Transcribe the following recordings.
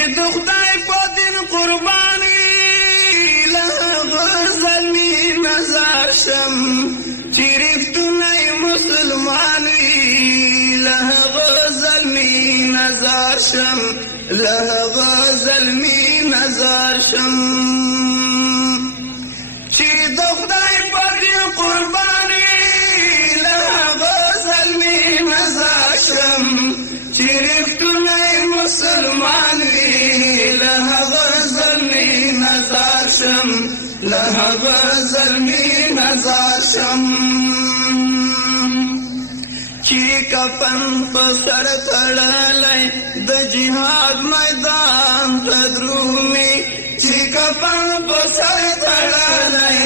چې د خدای په دین قربان وي له هغه ظلمي نظر شم چې رښتونی مسلمان وي له هغه ظلمي نظر شم له هغه ظلمي نظر شم چې د خدای په دین قربان وي له هغه ظلمي نظر شم چې رښتونی مسلمان وي له هغه ظلمي نظر شم له هغه ظلمي نظر شم چې کفن په سر تړلی د جهاد میدان ته درومي چې کفن په سر تړلی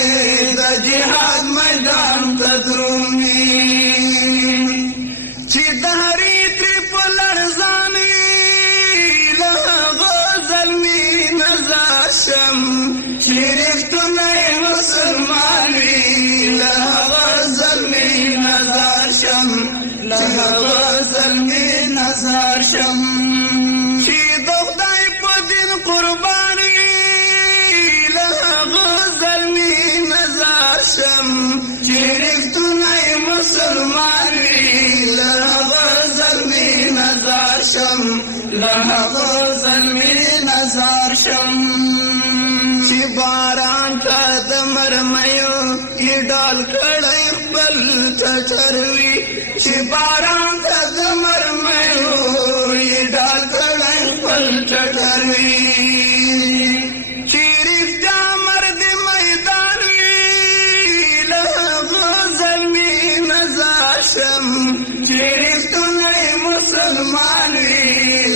د جهاد میدان ته درومي چې د هرې ترې په لړزان وي له هغه ظلمي نظر شم چې رښتونی مسلمان وي له هغه ظلمي نظر شم له هغه ظلمي نظر شم چې د خدای په دین قربان وي له هغه ظلمي نظر شم چې رښتونی مسلمان وي له هغه ظلمي نظر شم له هغه ظلمي نظر شم چې باران ته د مرمیو یې ډال کړی خپل ټټر وي چې باران ته د مرمیو یې ډال کړی خپل ټټر وي چې رښتیا مرد میدان وي له هغه ظلمي نظر شم چې رښتونی مسلمان وي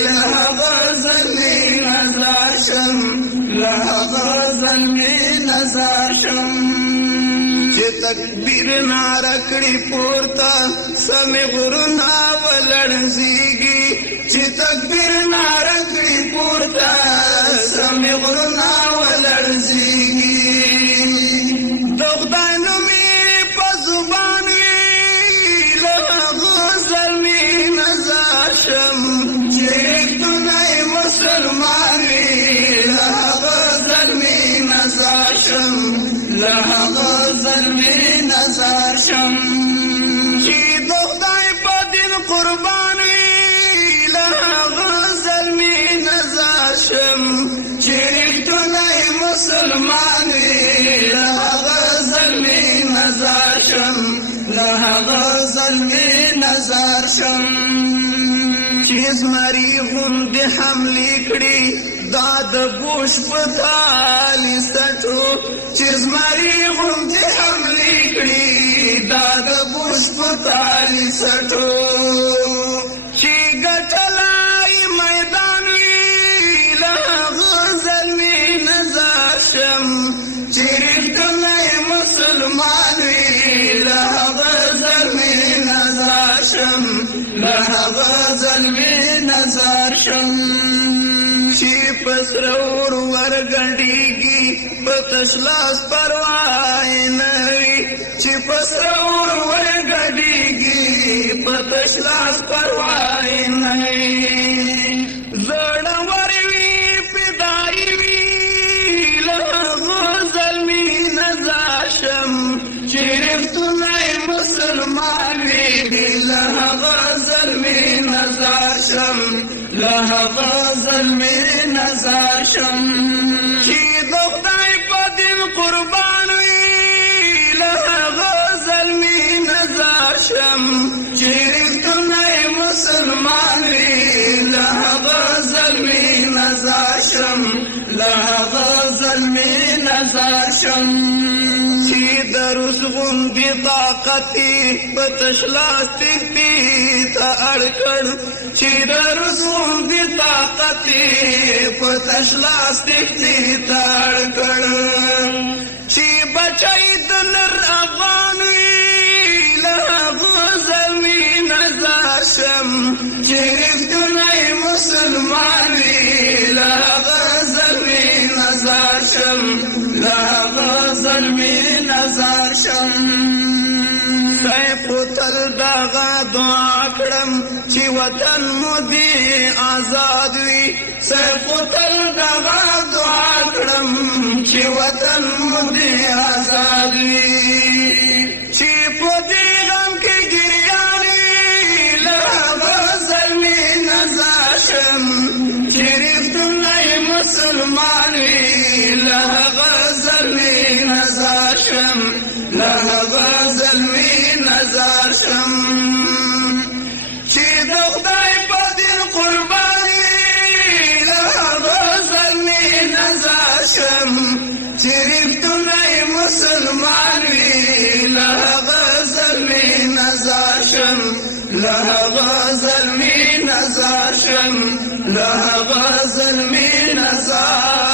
له هغه ظلمي نظر شم له هغه ظلمي نظر شم چې تکبیر ناره کړي پورته سمې غرونه ولړزېږي چې تکبیر ناره کړي پورته سمې غرونه ولړزېږي د خدای نوم یې په زبان وي له هغه ظلمي نظر شم چې رښتونی مسلمان وي له هغه ظلمي نظر شم له هغه ظلمي نظر شم چې د خدای په دین قربان وي له هغه ظلمي نظر شم چې رښتونی مسلمان وي له هغه ظلمي نظر شم له هغه ظلمي نظر شم چې زمري غوندې حملې کړي دا د بوش په تالي سټو چې زمري غوندې حملې کړي دا د بوش په تالي سټو چې ګټلی میدان وي له هغه ظلمي نظر شم چې رښتونی مسلمان وي له هغه ظلمي نظر شم له هغه ظلمي نظر شم چې په سره اور ورګډېږي په تش لاس پروا یې نه وي چې په سره اور ورګډېږي په تش لاس پروا یې نه وي زړور وي فدایي وي له هغه ظلمي نظر شم چې رښتونی مسلمان وي له هغه ظلمي نظر شم له هغه ظلمي نظر شم چې د خدای په دین قربان وي له هغه ظلمي نظر شم چې رښتونی مسلمان وي له هغه ظلمي نظر شم له هغه ظلمي نظر شم چې د روس غوندې طاقت په تش لاس تکتي ته اړ کړ چې د روس غوندې طاقت په تش لاس تکتي ته اړ کړ چې بچی د نر افغان وي له هغه ظلمي نظر شم چې رښتونی مسلمان وي له هغه ظلمي نظر شم له هغه ظلمي نظر شم سیف تل دغه دعا کړم چې وطن مو دې آزاد وي سیف چې وطن مو دې آزاد وي چې په دې غم کې ګریان وي له هغه زلمي نزار شم چې رښتونی مسلمان وي له هغه زلمي نزار شم له هغه زلمي نزار شم چې د خدای په دین قربان وي له هغه زلمي نزار شم چې رښتونی مسلمان وي له هغه زلمي نزار شم له هغه زلمي نزار شم له هغه زلمي نزار